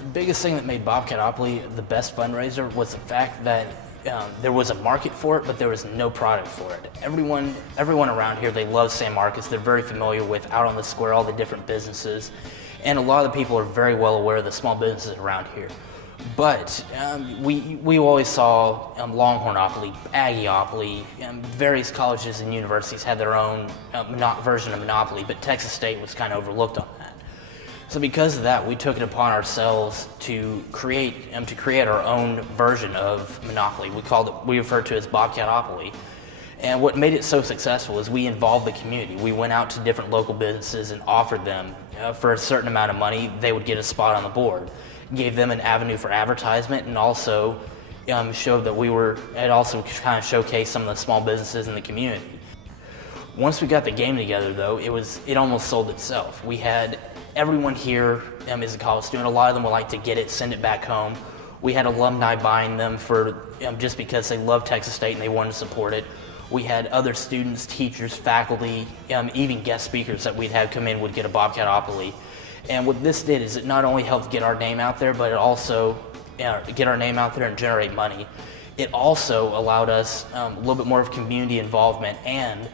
The biggest thing that made Bobcatopoly the best fundraiser was the fact that there was a market for it, but there was no product for it. Everyone around here, they love San Marcos. They're very familiar with out on the square, all the different businesses, and a lot of the people are very well aware of the small businesses around here. But we always saw Longhornopoly, Aggieopoly, various colleges and universities had their own version of Monopoly, but Texas State was kind of overlooked on that. So because of that, we took it upon ourselves to create our own version of Monopoly. We referred to it as Bobcatopoly. And what made it so successful is we involved the community. We went out to different local businesses and offered them, for a certain amount of money, they would get a spot on the board. Gave them an avenue for advertisement, and also showed that it also kind of showcased some of the small businesses in the community. Once we got the game together, though, it almost sold itself. We had everyone here is a college student. A lot of them would like to get it, send it back home. We had alumni buying them for just because they love Texas State and they wanted to support it. We had other students, teachers, faculty, even guest speakers that we'd have come in would get a Bobcatopoly. And what this did is it not only helped get our name out there, but it also get our name out there and generate money. It also allowed us a little bit more of community involvement, and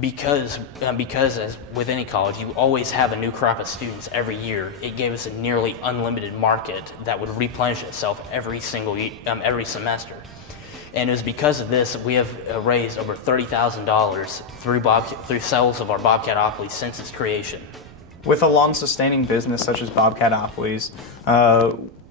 because as with any college, you always have a new crop of students every year, it gave us a nearly unlimited market that would replenish itself every semester. And it was because of this that we have raised over $30,000 through sales of our Bobcatopoly since its creation. With a long-sustaining business such as Bobcatopoly's,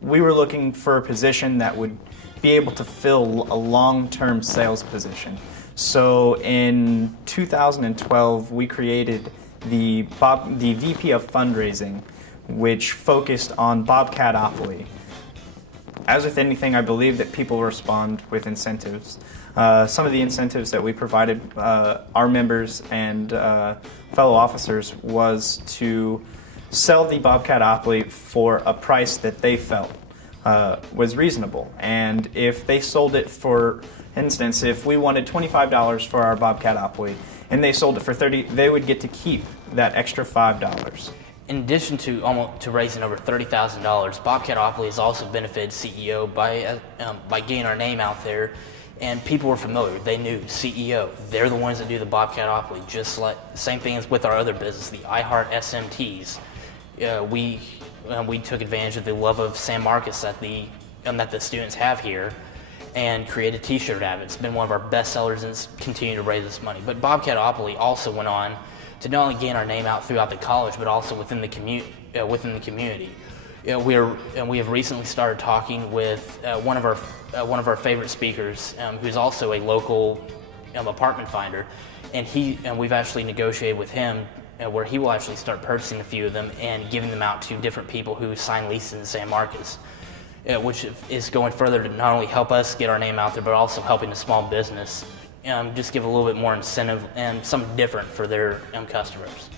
we were looking for a position that would be able to fill a long-term sales position. So in 2012, we created the VP of Fundraising, which focused on Bobcatopoly. As with anything, I believe that people respond with incentives. Some of the incentives that we provided our members and fellow officers was to sell the Bobcatopoly for a price that they felt was reasonable. And if they sold it, for instance, if we wanted $25 for our Bobcatopoly and they sold it for $30, they would get to keep that extra $5. In addition to raising over $30,000, Bobcatopoly has also benefited CEO by getting our name out there, and people were familiar. They knew CEO. They're the ones that do the Bobcatopoly. Just like same thing as with our other business, the iHeart SMTs. We took advantage of the love of San Marcos that the students have here, and created a T-shirt out of it. It's been one of our best sellers, and it's continued to raise us money. But Bobcatopoly also went on to not only gain our name out throughout the college, but also within the community. We have recently started talking with one of our favorite speakers, who's also a local apartment finder, and we've actually negotiated with him where he will actually start purchasing a few of them and giving them out to different people who sign leases in San Marcos, which is going further to not only help us get our name out there, but also helping the small business just give a little bit more incentive and something different for their customers.